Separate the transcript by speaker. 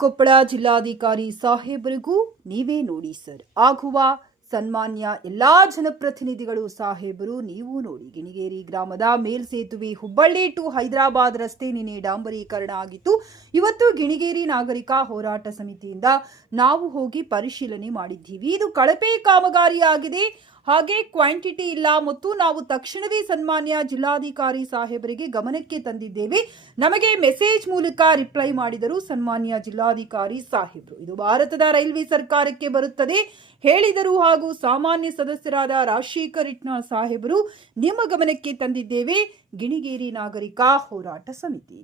Speaker 1: ಕೊಪ್ಪಳ ಜಿಲ್ಲಾಧಿಕಾರಿ ಸಾಹೇಬರಿಗೂ ನೀವೇ ನೋಡಿ ಸರ್. ಆಗುವ ಸನ್ಮಾನ್ಯ ಎಲ್ಲಾ ಜನಪ್ರತಿನಿಧಿಗಳು ಸಾಹೇಬರು, ನೀವು ನೋಡಿ. ಗಿಣಿಗೇರಿ ಗ್ರಾಮದ ಮೇಲ್ಸೇತುವೆ ಹುಬ್ಬಳ್ಳಿ ಟು ಹೈದರಾಬಾದ್ ರಸ್ತೆ ನಿನ್ನೆ ಡಾಂಬರೀಕರಣ ಆಗಿತ್ತು. ಇವತ್ತು ಗಿಣಿಗೇರಿ ನಾಗರಿಕ ಹೋರಾಟ ಸಮಿತಿಯಿಂದ ನಾವು ಹೋಗಿ ಪರಿಶೀಲನೆ ಮಾಡಿದ್ದೀವಿ. ಇದು ಕಳಪೆ ಕಾಮಗಾರಿ ಆಗಿದೆ ಹಾಗೆ ಕ್ವಾಂಟಿಟಿ ಇಲ್ಲ ಮತ್ತು ನಾವು ತಕ್ಷಣವೇ ಸನ್ಮಾನ್ಯ ಜಿಲ್ಲಾಧಿಕಾರಿ ಸಾಹೇಬರಿಗೆ ಗಮನಕ್ಕೆ ತಂದಿದ್ದೇವೆ. ನಮಗೆ ಮೆಸೇಜ್ ಮೂಲಕ ರಿಪ್ಲೈ ಮಾಡಿದರು ಸನ್ಮಾನ್ಯ ಜಿಲ್ಲಾಧಿಕಾರಿ ಸಾಹೇಬರು. ಇದು ಭಾರತದ ರೈಲ್ವೆ ಸರ್ಕಾರಕ್ಕೆ ಬರುತ್ತದೆ. ಹೇಳಿದರು ಹಾಗೂ ಸಾಮಾನ್ಯ ಸದಸ್ಯರಾದ ರಾಜಶೇಖರ್ ಇಟ್ನಾಳ್ ಸಾಹೇಬರು ನಿಮ್ಮ ಗಮನಕ್ಕೆ ತಂದಿದ್ದೇವೆ. ಗಿಣಿಗೇರಿ ನಾಗರಿಕ ಹೋರಾಟ ಸಮಿತಿ.